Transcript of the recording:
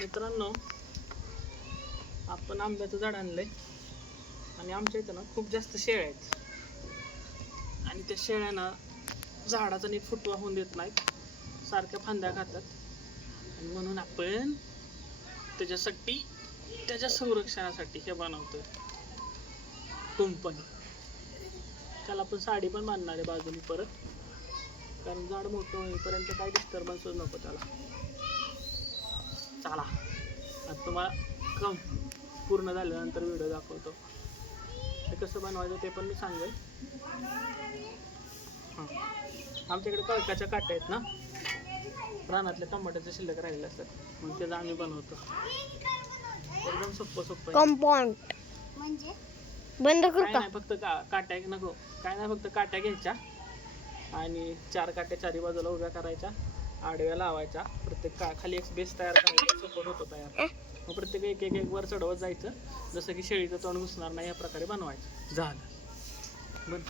मित्रांनो, आपण आंब्याचं झाड आणलंय आणि आमच्या इथं ना खूप जास्त शेळ्या आहेत आणि त्या शेळ्यांना झाडाचा नीट फुटवा होऊन देत नाहीत, सारख्या फांद्या खातात. आणि म्हणून आपण त्याच्यासाठी, त्याच्या संरक्षणासाठी हे बनवतोय कुंपण. त्याला आपण साडी पण बांधणार आहे बाजूने परत, कारण झाड मोठं होईपर्यंत काही डिस्टर्बन्सच नको त्याला. चला आता तुम्हाला पूर्ण झाल्यानंतर व्हिडिओ दाखवतो. हे कसं बनवायचं ते पण मी सांगेल. हां, आमच्याकडे कळकाच्या काट्या आहेत ना, रानातल्या टमाट्याचे शिल्लक राहिले असतात, मग त्याला आम्ही बनवतो. एकदम सोपं कंपाऊंड म्हणजे बंद करू का? नाही, फक्त काट्या नको, काय नाही, फक्त काट्या घ्यायच्या आणि 4 काट्या चारी बाजूला उभ्या करायच्या, आडव्या लावायच्या. प्रत्येक खाली एक बेस तयार करायचा, सपोर्ट होतो तयार. मग प्रत्येक एक एक एक वर चढवत जायचं, जसं की शेळीचं तोंड घुसणार नाही या प्रकारे बनवायचं. झालं, बंद.